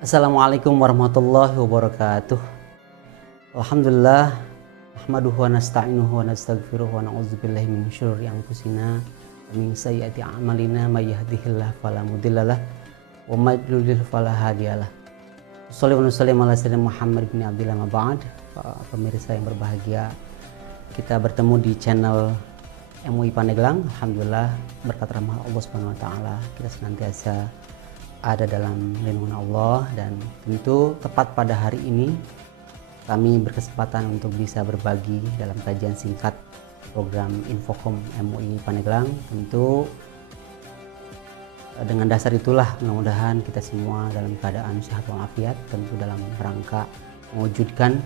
Assalamualaikum warahmatullahi wabarakatuh. Alhamdulillah, nahmaduhu wa nasta'inuhu wa nastaghfiruhu wa na'udzubillahi min syururi anfusina wa min sayyiati a'malina may yahdihillahu fala mudhillalah wa may yudlil fala hadiyalah. Shallallahu alaihi wasallam ala sayyidina Muhammad bin Abdillah ma ba'd. Pemirsa yang berbahagia, kita bertemu di channel MUI Pandeglang. Alhamdulillah, berkat rahmat Allah Subhanahu wa taala kita senantiasa ada dalam lindungan Allah, dan tentu tepat pada hari ini kami berkesempatan untuk bisa berbagi dalam kajian singkat program Infocom MUI Pandeglang. Tentu dengan dasar itulah mudah-mudahan kita semua dalam keadaan sehat walafiat, tentu dalam rangka mewujudkan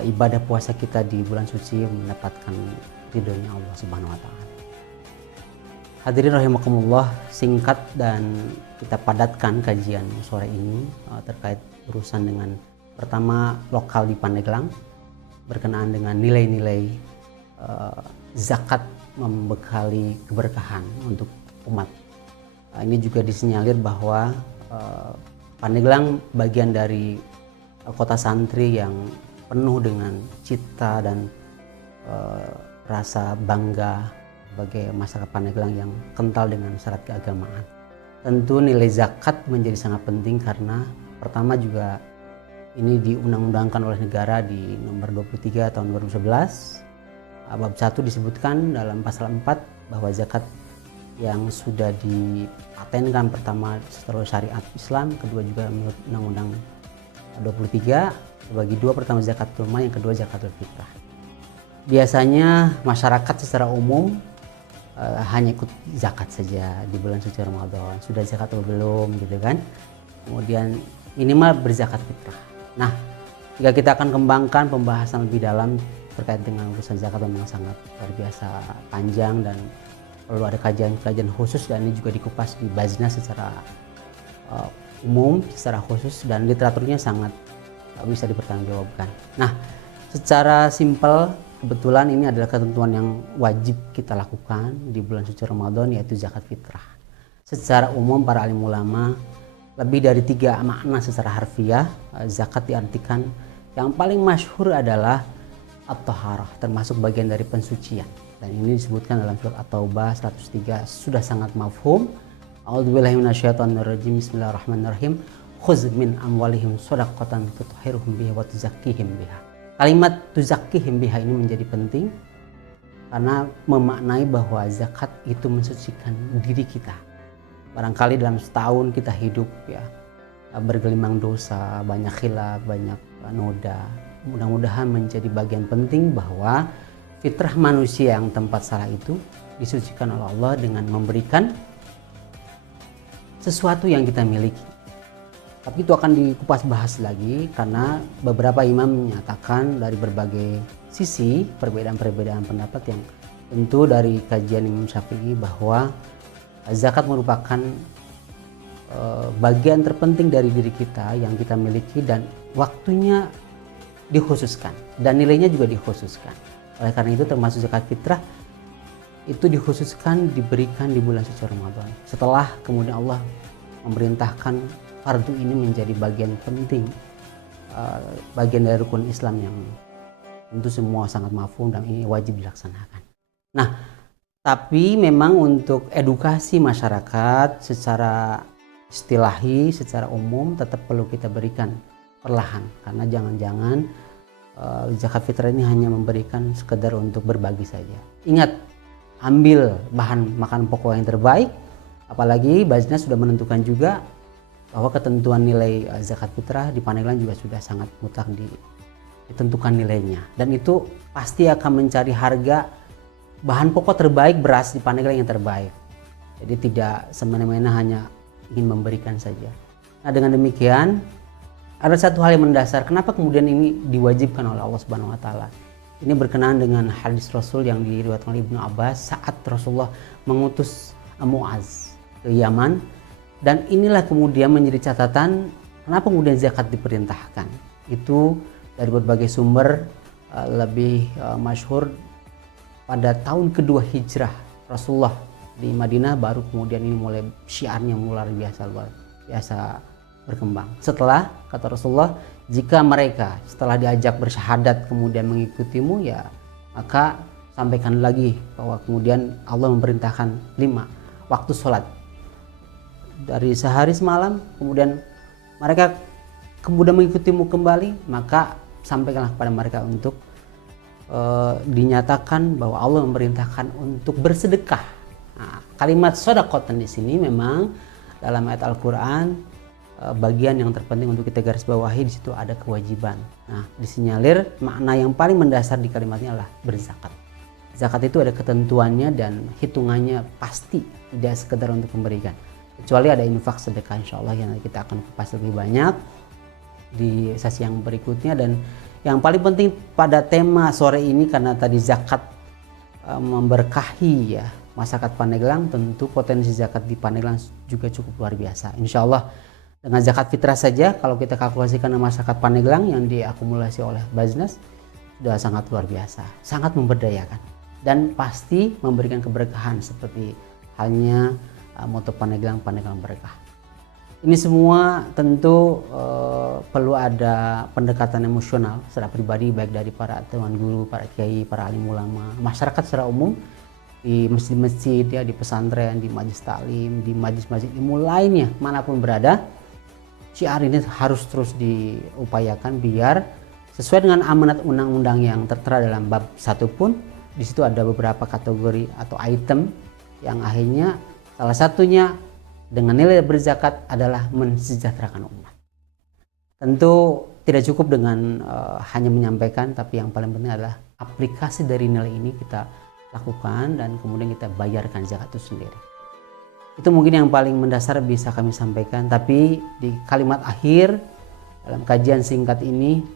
ibadah puasa kita di bulan suci mendapatkan ridhonya Allah Subhanahu wa taala. Hadirin rahimakumullah, singkat dan kita padatkan kajian sore ini terkait urusan dengan pertama lokal di Pandeglang berkenaan dengan nilai-nilai zakat membekali keberkahan untuk umat. Ini juga disinyalir bahwa Pandeglang bagian dari kota santri yang penuh dengan cita dan rasa bangga sebagai masyarakat Pandeglang yang kental dengan syarat keagamaan. Tentu nilai zakat menjadi sangat penting karena pertama juga ini diundang-undangkan oleh negara di nomor 23 tahun 2011. Bab 1 disebutkan dalam pasal 4 bahwa zakat yang sudah dipatenkan pertama setelah syariat Islam, kedua juga menurut undang-undang 23 bagi dua, pertama zakat kurma, yang kedua zakatul fitrah. Biasanya masyarakat secara umum hanya ikut zakat saja di bulan suci Ramadan, sudah zakat atau belum gitu kan. Kemudian minimal berzakat fitrah. Nah, jika kita akan kembangkan pembahasan lebih dalam terkait dengan urusan zakat, memang sangat luar biasa panjang dan perlu ada kajian khusus, dan ini juga dikupas di Baznas secara umum, secara khusus, dan literaturnya sangat bisa dipertanggungjawabkan. Nah, secara simpel, kebetulan ini adalah ketentuan yang wajib kita lakukan di bulan suci Ramadan, yaitu zakat fitrah. Secara umum para alim ulama lebih dari 3 makna secara harfiah zakat diartikan. Yang paling masyhur adalah at-taharah, termasuk bagian dari pensucian. Dan ini disebutkan dalam surat At-Taubah 103, sudah sangat mafhum. A'udzubillahi minasyaitonirrajim. Bismillahirrahmanirrahim. Khudz min amwalihim shadaqatan tutahhiruhum biha wa tuzakkihim biha. Kalimat tuzakkihim biha ini menjadi penting karena memaknai bahwa zakat itu mensucikan diri kita. Barangkali dalam setahun kita hidup ya bergelimang dosa, banyak khilaf, banyak noda. Mudah-mudahan menjadi bagian penting bahwa fitrah manusia yang tempat salah itu disucikan oleh Allah dengan memberikan sesuatu yang kita miliki. Tapi itu akan dikupas bahas lagi karena beberapa imam menyatakan dari berbagai sisi perbedaan-perbedaan pendapat yang tentu dari kajian Imam Syafi'i bahwa zakat merupakan bagian terpenting dari diri kita yang kita miliki, dan waktunya dikhususkan dan nilainya juga dikhususkan. Oleh karena itu termasuk zakat fitrah itu dikhususkan diberikan di bulan suci Ramadan. Setelah kemudian Allah memerintahkan fardu ini menjadi bagian penting, bagian dari rukun Islam yang tentu semua sangat mafhum dan ini wajib dilaksanakan. Nah, tapi memang untuk edukasi masyarakat secara istilahi, secara umum tetap perlu kita berikan perlahan, karena jangan-jangan zakat fitrah ini hanya memberikan sekedar untuk berbagi saja. Ingat, ambil bahan makanan pokok yang terbaik, apalagi Baznas sudah menentukan juga bahwa ketentuan nilai zakat fitrah di Pandeglang juga sudah sangat mutlak ditentukan nilainya, dan itu pasti akan mencari harga bahan pokok terbaik, beras di Pandeglang yang terbaik. Jadi tidak semena-mena hanya ingin memberikan saja. Nah, dengan demikian ada satu hal yang mendasar kenapa kemudian ini diwajibkan oleh Allah Subhanahu wa taala. Ini berkenaan dengan hadis Rasul yang diriwayatkan oleh Ibnu Abbas saat Rasulullah mengutus Muaz ke Yaman. Dan inilah kemudian menjadi catatan kenapa kemudian zakat diperintahkan. Itu dari berbagai sumber lebih masyhur pada tahun kedua hijrah Rasulullah di Madinah, baru kemudian ini mulai syiarnya luar biasa berkembang. Setelah, kata Rasulullah, jika mereka setelah diajak bersyahadat kemudian mengikutimu, ya maka sampaikan lagi bahwa kemudian Allah memerintahkan 5 waktu sholat dari sehari semalam, kemudian mereka kemudian mengikutimu kembali, maka sampaikanlah kepada mereka untuk dinyatakan bahwa Allah memerintahkan untuk bersedekah. Nah, kalimat shadaqatan di sini memang dalam ayat Al-Quran bagian yang terpenting untuk kita garis bawahi, di situ ada kewajiban. Nah, disinyalir makna yang paling mendasar di kalimatnya adalah berzakat. Zakat itu ada ketentuannya dan hitungannya pasti, tidak sekedar untuk memberikan. Kecuali ada infak sedekah, insya Allah yang kita akan kupas lebih banyak di sesi yang berikutnya. Dan yang paling penting pada tema sore ini, karena tadi zakat memberkahi ya masyarakat Pandeglang, tentu potensi zakat di Pandeglang juga cukup luar biasa. Insya Allah dengan zakat fitrah saja kalau kita kalkulasikan masyarakat Pandeglang yang diakumulasi oleh Baznas sudah sangat luar biasa, sangat memberdayakan dan pasti memberikan keberkahan seperti halnya moto Pandeglang berkah. Ini semua tentu perlu ada pendekatan emosional secara pribadi, baik dari para teman guru, para kiai, para alim ulama, masyarakat secara umum, di masjid-masjid, ya, di pesantren, di majelis taklim, di majelis-majelis ilmu lainnya, manapun berada. Syiar ini harus terus diupayakan biar sesuai dengan amanat undang-undang yang tertera dalam bab 1 pun, di situ ada beberapa kategori atau item yang akhirnya salah satunya dengan nilai berzakat adalah mensejahterakan umat. Tentu tidak cukup dengan hanya menyampaikan, tapi yang paling penting adalah aplikasi dari nilai ini kita lakukan dan kemudian kita bayarkan zakat itu sendiri. Itu mungkin yang paling mendasar bisa kami sampaikan. Tapi di kalimat akhir dalam kajian singkat ini,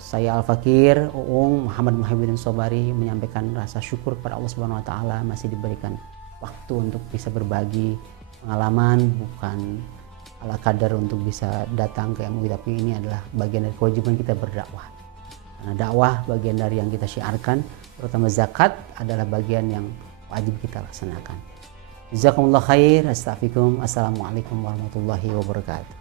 saya Al-Fakir Uung Muhammad Muhyiddin Sobari menyampaikan rasa syukur kepada Allah Subhanahu Wa Taala masih diberikan waktu untuk bisa berbagi pengalaman, bukan ala kadar untuk bisa datang ke MUI, tapi ini adalah bagian dari kewajiban kita berdakwah. Karena dakwah bagian dari yang kita syiarkan, terutama zakat adalah bagian yang wajib kita laksanakan. Jazakumullah khair. Assalamualaikum warahmatullahi wabarakatuh.